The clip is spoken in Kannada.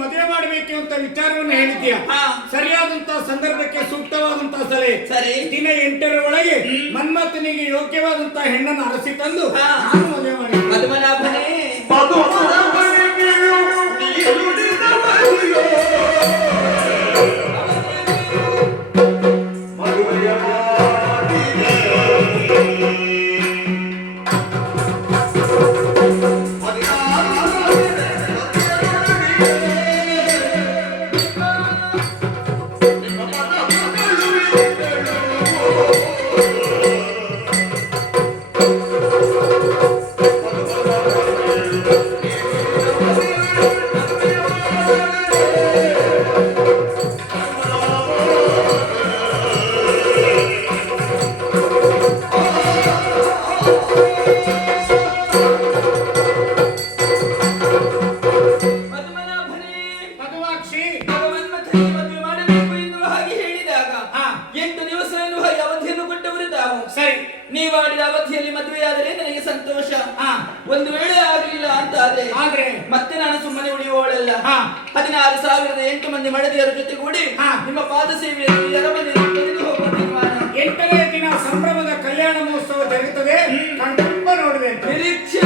ಮದುವೆ ಮಾಡಬೇಕು ಅಂತ ವಿಚಾರವನ್ನು ಹೇಳಿದ್ಯಾ. ಸರಿಯಾದಂತಹ ಸಂದರ್ಭಕ್ಕೆ ಸೂಕ್ತವಾದಂತಹ ಸಲಹೆ. ಸರಿ. ದಿನ 8ರ ಒಳಗೆ ಮನ್ಮಥನಿಗೆ ಯೋಗ್ಯವಾದಂತಹ ಹೆಣ್ಣನ್ನು ಅರಸಿ ತಂದು ನಾನು ಮದುವೆ ಮಾಡಿ. ಮಧುಮನಾಭನೇ ನೀವಾಡಿದ ಅವಧಿಯಲ್ಲಿ ಮದುವೆಯಾದರೆ ನನಗೆ ಸಂತೋಷ. ಒಂದು ವೇಳೆ ಆಗಲಿಲ್ಲ ಅಂತ ಆದ್ರೆ ಮತ್ತೆ ನಾನು ಸುಮ್ಮನೆ ಉಳಿಯುವವಳಲ್ಲ. 16,008 ಮಂದಿ ಮಡದಿಯರ ಜೊತೆಗೂಡಿ ನಿಮ್ಮ ಪಾದ ಸೇವೆಯಲ್ಲಿ ಅರಮನೆಯಲ್ಲಿ ಹೋಗುವ ತೀರ್ಮಾನ. 8ನೇ ದಿನ ಸಂಭ್ರಮದ ಕಲ್ಯಾಣ ಮಹೋತ್ಸವ ಜರುಗುತ್ತದೆ. ಕಣ್ತುಂಬ ನೋಡುವೆ. ನಿರೀಕ್ಷೆ